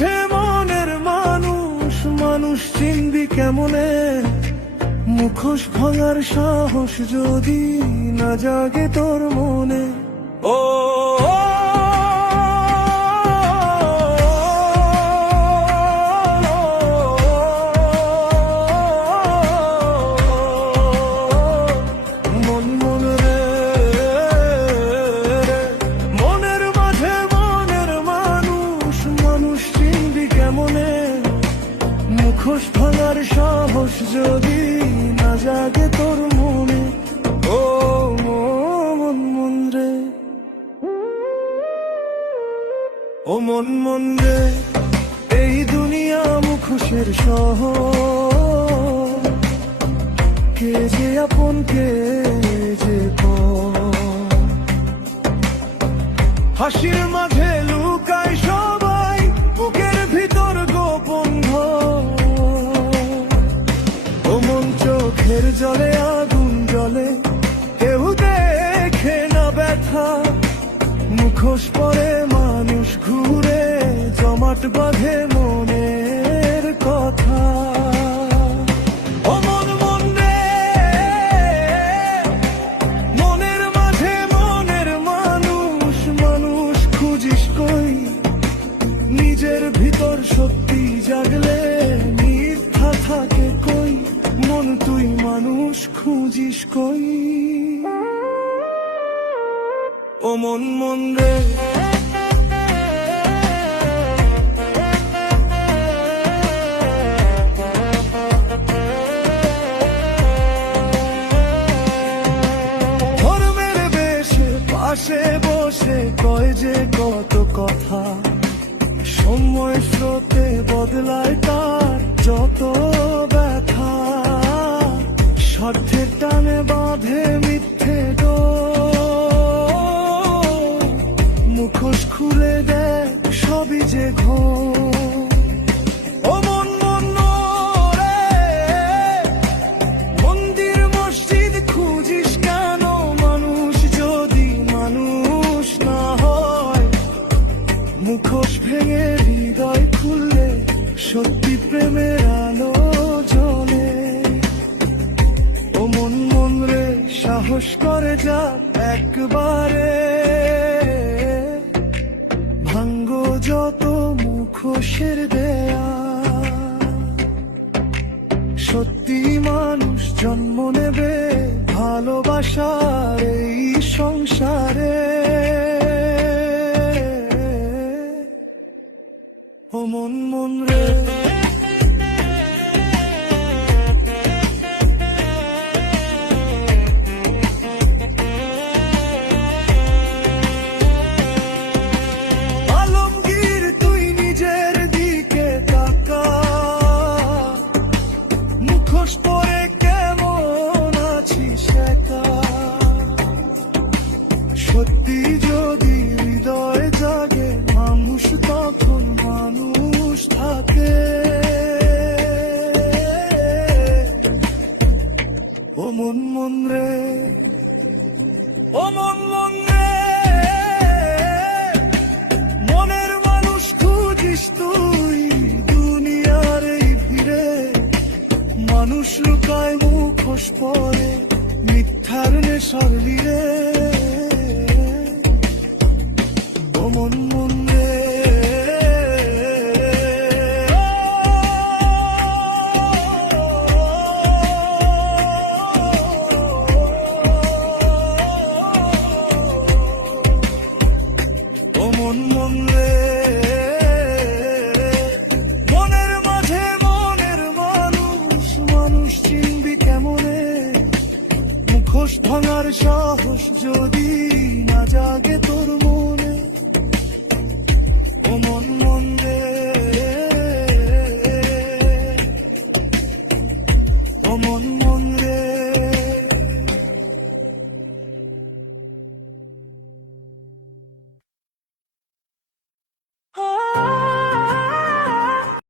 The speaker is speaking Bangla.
মাঝে মনের মানুষ, মানুষ চিনবি কেমনে? মুখোশ ভাঙার সাহস যদি না জাগে তোর মনে। ও মন মন রে, মনের মাঝে মনের মানুষ, মানুষ চিনবি কেমনে? মুখোশ ভাঙার সাহস যদি না জাগে তোর মনে। ও মন মন রে, ও মন মন রে, এই দুনিয়া মুখোশের শহর, কে যে আপন কে যে পর। হাসির মাঝে লুকায় সবাই বুকের ভিতর গোপন ঘর। ও মন চোখের জলে আগুন জ্বলে, কেউ দেখে না ব্যথা। মুখোশ পরে মানুষ ঘুরে, জমাট বাঁধে মনের কথা। ও মন মন রে, মনের মাঝে মনের মানুষ, মানুষ খুঁজিস কই? নিজের ভিতর সত্যি জাগলে মিথ্যা থাকে কই? মন তুই মানুষ খুঁজিস কই? ও মন মন রে, ধর্মের বেশে পাশে বসে কয় যে কত কথা। সময় স্রোতে বদলায় তার যত ব্যথা। স্বার্থের টানে বাঁধে মিথ্যে ডোর, মুখোশ খুলে দেয় সবই যে ঘোর। ও মন মন রে, মন্দির মসজিদ খুঁজিস কেন? মানুষ যদি মানুষ না হয়, মুখোশ ভেঙে হৃদয় খুললে সত্যি প্রেমের আলো জ্বলে। ও মন মন রে, সাহস করে যা একবারে, ভাঙ্গো যত মুখোশের দেয়া। সত্যি মানুষ জন্ম নেবে ভালোবাসার এই সংসারে। ও মন মন রে, আলমগীর তুই নিজের দিকে তাকা। মুখোশ পরে কেমন আছিস একা? সত্যি যদি হৃদয় জাগে, মানুষ তখন মানুষ থাকে। ও মন মন রে, ও মন মন রে, মনের মানুষ খুঁজিস তুই দুনিয়ার এই ভিড়ে। মানুষ লুকায় মুখোশ পরে মিথ্যার নেশার লীরে। ও মন মন রে, ও মন মন রে, মনের মাঝে মনের মানুষ, মানুষ চিনবি কেমনে? মুখোশ ভাঙার সাহস যদি না জাগে তোর মনে। ও মন মন রে, ও মন মন